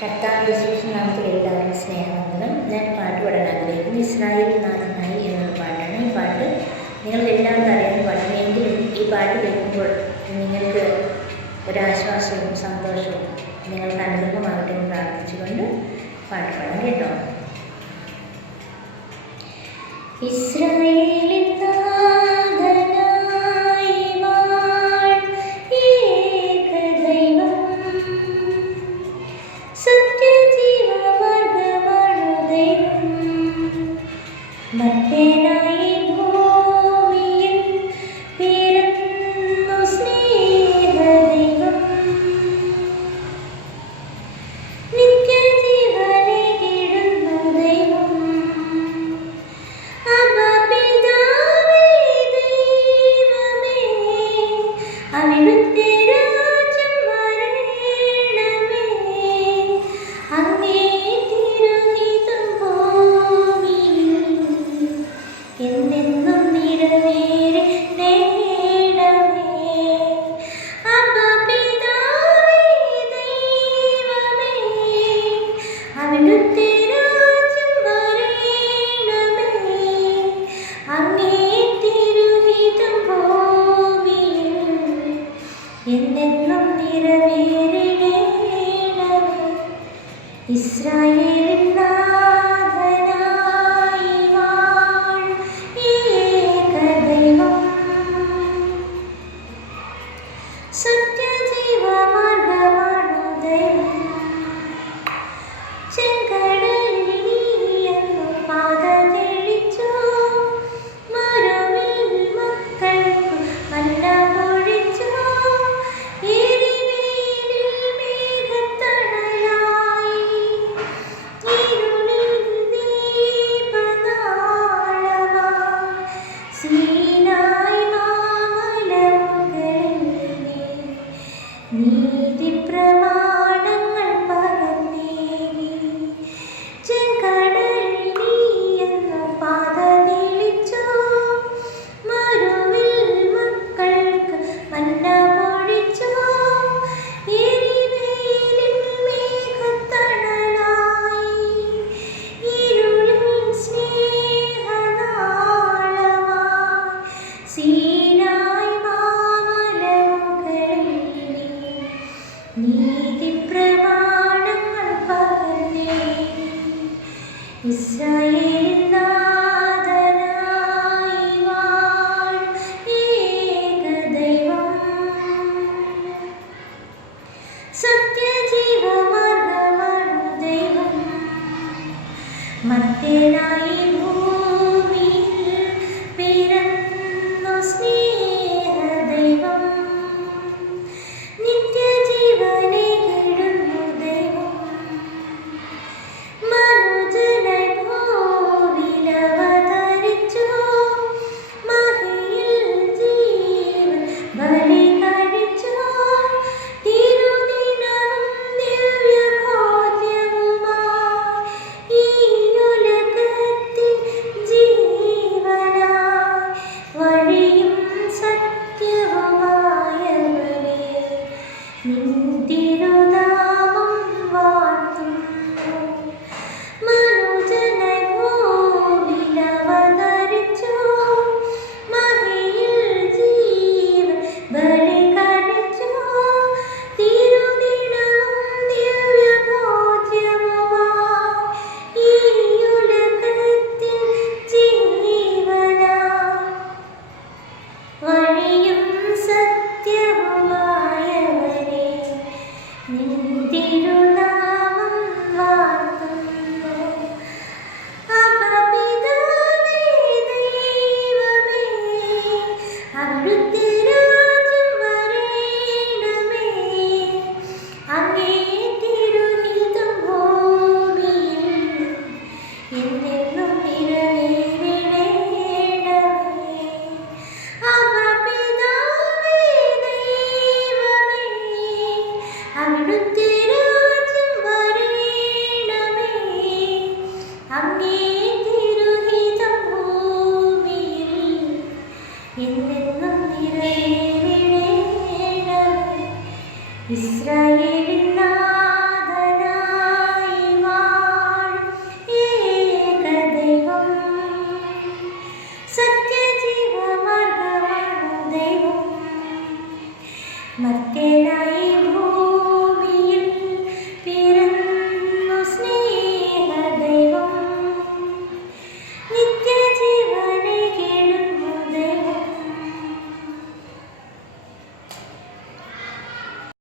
കർത്താവ് യേശുവിന്റെ നാമത്തിൽ എല്ലാവർക്കും സ്നേഹവന്ദനം. ഞാൻ പാട്ട് പാടാൻ ആഗ്രഹിക്കുന്നു. ഇസ്രായേൽ നാഥനായി എന്നൊരു പാട്ടാണ്. ഈ പാട്ട് നിങ്ങളെല്ലാവർക്കും അറിയാവുന്ന പാട്ടാണ്. എങ്കിലും ഈ പാട്ട് കേൾക്കുമ്പോൾ നിങ്ങൾക്ക് ഒരാശ്വാസവും സന്തോഷവും നിങ്ങൾക്ക് അനുഗ്രഹമാകട്ടെ എന്ന് പ്രാർത്ഥിച്ചുകൊണ്ട് പാട്ട് പാടാം കേട്ടോ. ഇസ്രായേലിൻ നാഥനായി വാഴും ഏകദൈവം, സത്യജീവമാർഗ്ഗമാണു ദൈവം. മർത്യനായി ഭൂമിയിൽ പിറന്നു സ്നേഹദൈവം, നിത്യജീവനേകിടുന്നു ദൈവം. അബ്ബാ പിതാവേ ദൈവമേ, അവിടുത്തെ രാജ്യം വരേണമേ. അങ്ങേ തിരുഹിതം ഭൂമിയിൽ എന്നെന്നും നിറവേറണമേ. അബ്ബാ പിതാവേ ദൈവമേ, അവിടുത്തെ രാജ്യം വരേണമേ. അങ്ങേ തിരുഹിതം ഭൂമിയിൽ എന്നെന്നും നിറവേറണമേ. ഇസ്രായേലിൻ നാഥനായി വാഴും ഏകദൈവം, സത്യജീവമാർഗ്ഗമാണു ദൈവം. ചെങ്കടലിൽ നീയെന്നു പാത തെളിച്ചു, മരുവിൽ മക്കൾക്കു മന്ന പൊഴിച്ചു. എരിവേലിൽ മേഘത്തണലായി, ഇരുളിൽ ദീപനാളമായി. സീനായി മാമലമുകളിൽ നീതിപ്രമാണങ്ങൾ പകർന്നേകി. ചെങ്കടലിൽ നീയെന്നു പാത തെളിച്ചു, മരുവിൽ മക്കൾക്ക് മന്ന പൊഴിച്ചു. എരിവേലിൽ മേഘത്തണലായി, ഇരുളിൽ സ്നേഹനാളമായി. സീനായി മാമലമുകളിൽ നീതിപ്രമാണങ്ങൾ പകർന്നേകി. ഇസ്രായേലിൻ നാഥനായി വാഴും ഏകദൈവം, സത്യജീവമാർഗ്ഗമാണു ദൈവം. മർത്യനായി ഭൂമിയിൽ പിറന്നു സ്നേഹദൈവം, നിത്യജീവനേകിടുന്നു ദൈവം. മനുജനായി ഭൂവിലവതരിച്ചു, മഹിയിൽ ജീവൻ ബലി കഴിച്ചു. തിരുദിനവും ദിവ്യഭോജ്യവുമായി ഈ ഉലകത്തിൽ ജീവനായി, വഴിയും സത്യവുമായവനേ, നിൻ തിരുനാമം വാഴ്ത്തുന്നു. മനുജനായി ഭൂവിലവതരിച്ചു, മഹിയിൽ ജീവൻ ബലി കഴിച്ചു. തിരുദിനവും ദിവ്യഭോജ്യവുമായി ഈ ഉലകത്തിൽ ജീവനായി, വഴിയും സത്യവുമായവനേ, നിൻ തിരുനാമം വാഴ്ത്തുന്നു. അബ്ബാ പിതാവേ ദൈവമേ, അവിടുത്തെ രാജ്യം വരേണമേ. അങ്ങേ തിരുഹിതം ഭൂമിയിൽ എന്നെന്നും നിറവേറണമേ. അബ്ബാ പിതാവേ ദൈവമേ, അവിടുത്തെ